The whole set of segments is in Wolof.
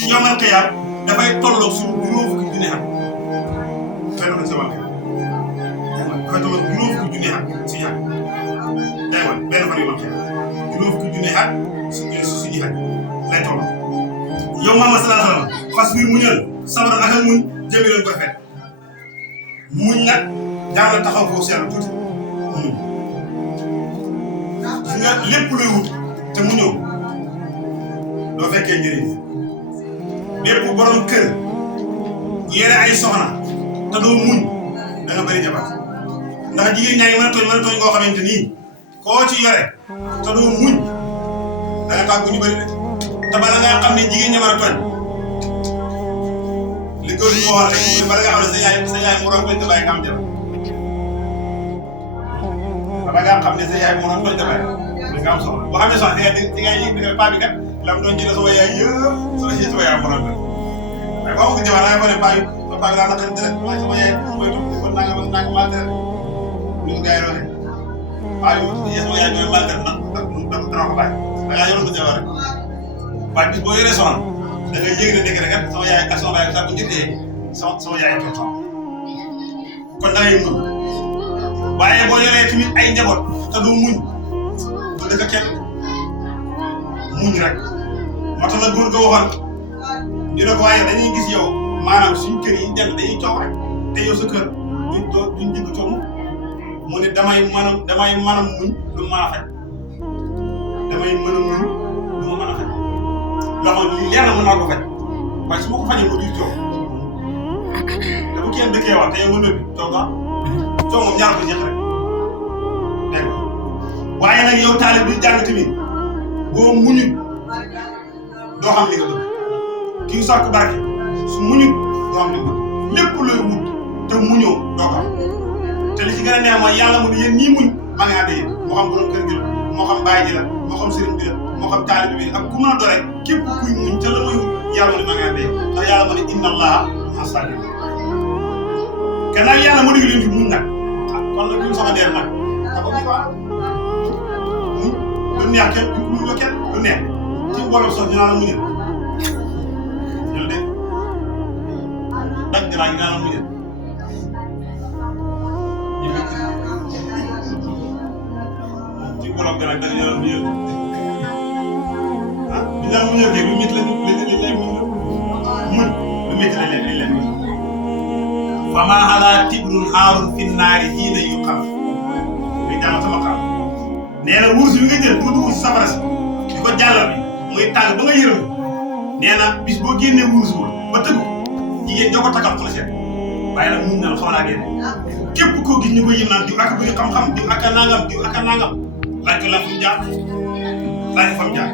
yomal xiyaam dafay tolloog suñu juróom fukki junni at fay na ko si wàllu dafay tolloog juróom fukki junni at suñu at day wan benn fan yomal xiyaam juróom fukki junni at suñu at lay tolloo yow Muhammad sallallahu alayhi wa sallam fas biir muñal sabara ak muñ jëmee leen ko rafet muñ nag daaw la taxaw foofu seetlu tuuti gis nga lépp luy wut te mu ñëw doo fekkee njëriñ bépp borom kër bu yore ay soxna te doo muñ da nga bëri jabar ndax jigéen ñaa ngi mën a tooñ ngoo xamante nii koo ci yore te doo muñ da nga tàggu ñu bëri de te bala ngaa xam ne jigéen ña mën a tooñ li góor ñu waxoon rek bala nga xam ne sa yaay mu doon tooñ te bàyyi nga am jabar bala ngaa xam ne sa yaay mu doon tooñ te bàyyi nga am soxla boo xamee soxla di nga yëg ne paa bi kat lam doon jëlee sama yaay yëpp sama yaay mu doon tooñ waaye boo ko jabar da nga ko ne paa bi daa naqari deret waaye sama yaay mooy toog kon naa nga mal deret ni ko gars yi waxee paa bi sama yaay mooy mal deret nag dana ko bàyyi da ngaa yoroon ko jabar rek waaye bis boo yoree soxna da ngay yëg ne dëgg rek kat sama yaay ak sama baay sax bu njëkkee sama yaay toog soxna kon da ngay muñ waaye boo yoree tamit ay njaboot te du muñ du dëkk kenn muñ rek moo tax nag góor ga waxoon ñu ne ko waaye dañuy gis yow maanaam suñu kër yi ñu jënd dañuy coow rek te yow sa kër duñ digg coow mu ne damay mën a muñ lu mën a faj damay mën a muñ lu ma mën a faj loxo lii leer na mën naa ko faj waaye su ma ko fajee mu di coow te bu kenn dëkkee wax te yow nga nëbbi coow moom ñaar ko jeex rek dégg nga waaye nag yow taalib bi jàng tamit boo muñut doo xam li nga bëgg kii sàkk barke su muñut doo xam li nga bëgg lépp looy wut te muñoo doo ko am te li ci gën a neex mooy yàlla mu ne yéen ñii muñ maa ngi ànd yéen moo xam borom kër gi la moo xam baay ji la moo xam sëriñ bi la moo xam taalib bi ak ku mën a doon rek képp kuy muñ ca la muy yàlla mu ne maa ngi ànd yéen ndax yàlla mu ne inna allaha ma'a saabiriin gannaaw yàlla moo digal leen fi muñ nag kon nag buñ soxla nag xam nga quoi muñ lu neex kenn duñ ko muñ loo kenn lu neex ci mbooloo sax ñu naan la muñal ñun de dag dinaa ñu naan la muñal ci mbooloo bi nag dag ñu naan la muñal ah bi ñu naan muñal kay lu métti la lay muñ lu métti la leen fama ala tibrun haarun fi naari hiina yu xam muy jàng sama xam nee na wurus bi nga jël pour dugg si safara si di ko jàllal bi muy tàng ba nga yërëm nee na bis boo génnee wurus ba tëgg jigéen joo ko takkal ko la seet waaye nag muñ na la xaw naa génne képp koo gis ñu koy yëm naan diw ak bëgg xam-xam diw ak a nangam laaj ko la fu mu jaar laaj ko fa mu jaar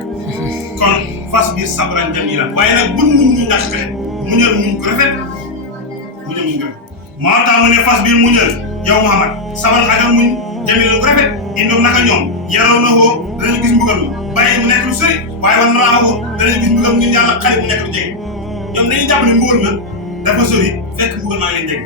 kon fas biir sabran jamiilan waaye nag buñ muñ ñu ñàkk pexe muñal muñ ko rafet muñal muñ ko rafet moo tax mu ne fas biir muñal yow Muhammad sabran ak muñ jamiilan ko rafet indoom naka ñoom yaroo na woo danañu gis mbugal mi bàyyi mu nekk lu sëri waaye wan naa woo danañu gis mbugal ñun yàlla xarit mu nekk lu jege ñoom dañuy jàpp ne mbugal ma dafa sori fekk mbugal maa leen jege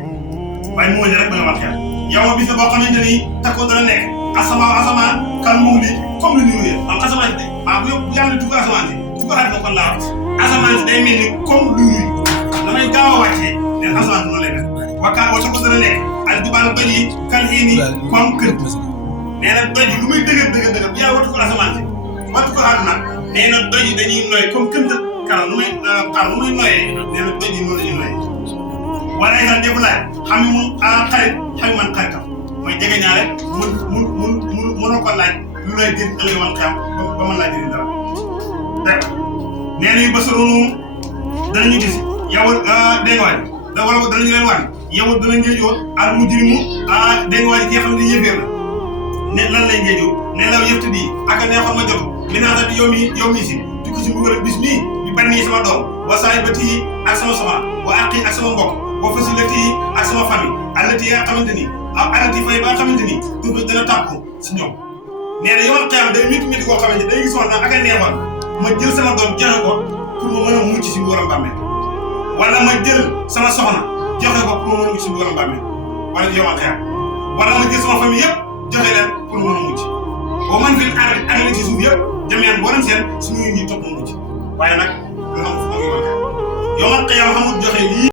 waaye mu wëññe rek ba nga wax xel yow bis la boo xamante ni takkoo dana nekk asamaan kan moom li comme lu ñu nuyee am asamaan si bu yàlla dugg asamaan si su ko xarit kon laa wax asamaan si day mel ni comme lu ñuy damay gaaw a wàccee leen asamaan si noonu lay def wata ko dana nekk al jibaal doj yi kan xii ni comme kër nee na doj yi lu muy dëgër bu yaa watu ko asamaan si watu ko àdduna nee na doj yi dañuy noy comme këmta kanam lu muy xar lu muy noyee nee na doj yi noonu la ñuy noyee wala ay def laaj xam ne moom xarit xam man xaritam mooy jege ñaare mënoo ko laaj lu lay jëriñ ëllëg man xam ba mën laa jëriñ dara dégg nee na yu basaroonu danañu gis yow dégg nga waay da wala danañu leen wan yow dana ngéejoo al mujrimu dégg nga waay ki nga xam ne yëfeer la ne lan lay ngéejoo ne la yëftu di ak a neexoon ma jotu minaasa bi yow mi si dugg si mbugal bis mii bi banni sama doom wa saahibati yi ak sama soxna wa aqi ak sama mbokk wa fasilati yi ak sama famille alati yi nga xamante ni alati fay ba nga xamante ni tur bi dana tàpp si ñoom nee na yow xiyam day métti koo xamante day gis wax na ak a neexoon ma jël sama doom joxe ko pour ma mën a mucc si mbugalam bàmmeel wala ma jël sama soxna joxe ko pour ma mën a mucc si mbugalam bàmmeel wala yow xiyam wala ma jël sama famille yëpp joxe leen pour ma mën a mucc boo man fi ak li ci suuf yëpp jameen boo dem seen suñu ñi topp ma mucc waaye nag nga xam fu ma ngi wax yow man xëyam xamul joxe lii